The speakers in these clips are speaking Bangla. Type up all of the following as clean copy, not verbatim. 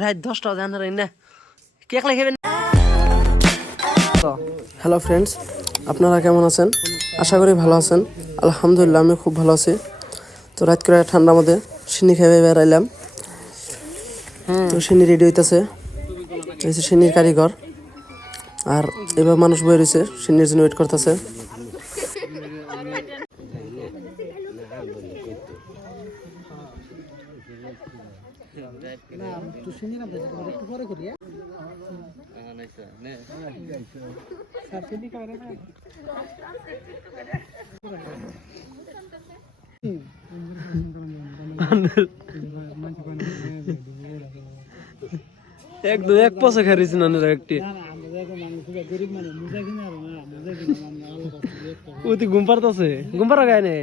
রাত 10টা জানার না কেক খাবেন। হ্যালো ফ্রেন্ডস, আপনারা কেমন আছেন? আশা করি ভালো আছেন। আলহামদুলিল্লাহ আমি খুব ভালো আছি। তো রাত করে ঠান্ডার মধ্যে সিন্নি খেয়ে বেড়াইলাম। তো সিন্নি রেডি হইতেছে, সিন্নির কারিগর। আর এবার মানুষ বয়ে রয়েছে, সিন্নির জন্য ওয়েট করতেছে। এক পয়সা খাইছি না একটি ওতি ঘুম পারতাছে, ঘুম পারা গায় নে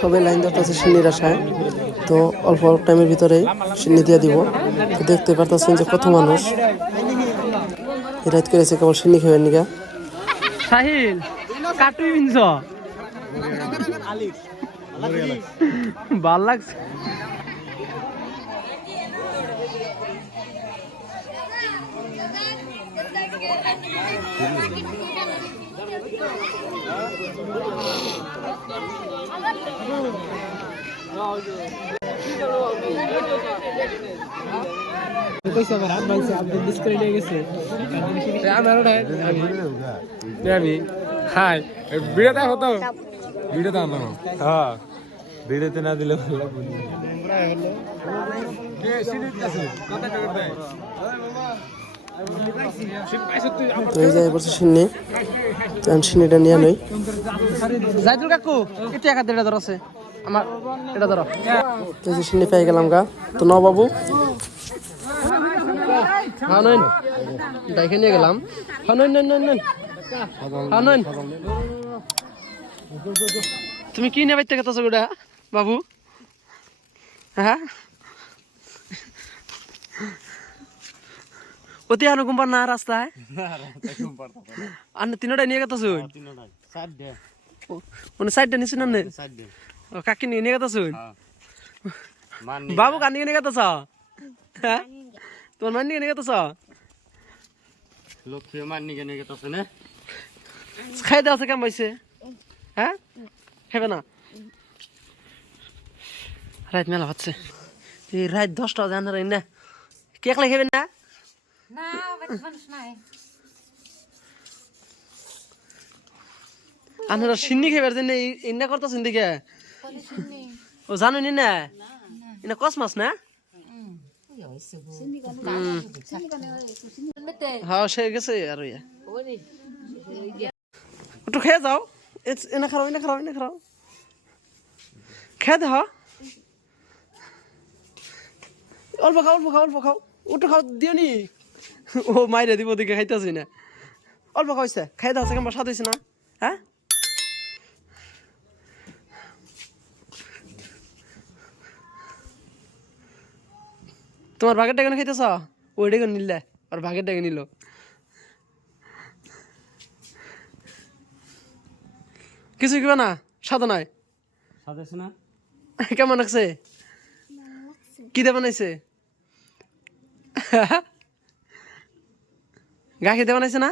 সবাই লাইন ধরতেছে সিন্নির আশায়। তো অল্প টাইমের ভিতরেই সিন্নি দিয়ে দিব। তো দেখতে পারতেছেন যে কত মানুষ রাত করেছে কেবল সিন্নি খাবেন নিগা। সাহিল কাটুই বিনছ ভাল লাগছে। ভিডিওটা হতো ভিডিওতে আনলাম। হ্যাঁ ভিডিওতে না দিলে ভালো তো এই যে বলছে সিন্নি, সিন্নিটা নিয়ে নই। জাইদুল কাকু এটা একা দেড় ধর আছে আমার, এটা ধরো। এই যে সিন্নি পেয়ে গেলাম গা। তো ন বাবু হ্যাঁ নইন দেখে নিয়ে গেলাম। হ্যাঁ নইন নইন নইন নইন হ্যাঁ নইন। তুমি কি নেবে গেছ গোটা বাবু? হ্যাঁ অতি আনো গুম্বার না রাস্তায় আনে তিনটা নিয়ে গেছ মানে সাইডটা নিছি না কাকি নিয়ে গেছ বাবু কান্দি নিয়ে গেছ? হ্যাঁ তোমার মান নিয়ে গেছ? লোক মানি কেন গেছে না খাই দেওয়া কেমন পাইছে? হ্যাঁ খাবে না? রাত মেলা হচ্ছে, এই রাত 10টা জানার না কেক খাবেন না? আপনারা সিন্নি খাবার জন্য ইন্না করতেছেন দিকে ও জানো নি না ইনা কসমাস না? হ্যাঁ সে গেছে আর একটু খেয়ে যাও। এনে খাও এনে খাও এনে খাও খেয়ে দেহ অল্প খাও অল্প খাও অল্প খাও ওটু খাও দিও নি ও মাইরে দিব দিকে খাইতেছি না অল্প খাইছে খাই দাও কেমন স্বাদ হয়েছে না? হ্যাঁ তোমার ভাগের টাকা খাইতেছ ওই টাকা নিলে আর ভাগের টাকা নিল। কিছু কিবা না স্বাদ নাই না কেমন লাগছে? কি দিয়ে বানাইছে? গাখি দিয়ে বানাইছে না?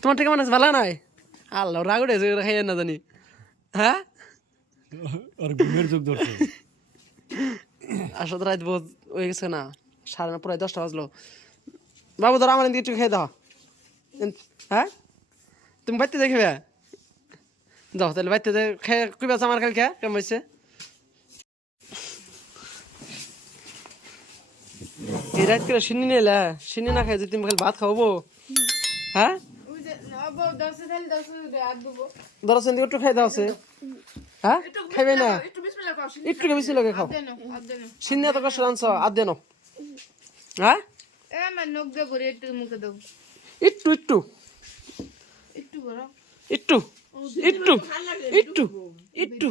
তোমার থেকে বানাইছে ভালো নাই? আল্লাহ রাগ উঠেছে খাইয়ে না জানি। হ্যাঁ আসলে রাত বহুত হয়ে গেছে না, সাড়ে না প্রায় 10টা বাজলো। বাবু ধর আমার দিকে একটু খেয়ে দাও। হ্যাঁ তুমি বাড়িতে দেখবে যাও তাহলে বাড়িতে খেয়ে কইবা আমার কালকে কেমন হয়েছে? এই রাত করে সিন্নি নিলে সিন্নি না খাই যদি তুমি খালি ভাত খাওয়াবো? হ্যাঁ দরসেন দিয়ে একটু খাই দাও আছে। হ্যাঁ খাইবে না একটু বেশি লাগে খাও। সিন্নি এত কষ্ট আনছ আর দেন। হ্যাঁ একটু একটু একটু একটু একটু একটু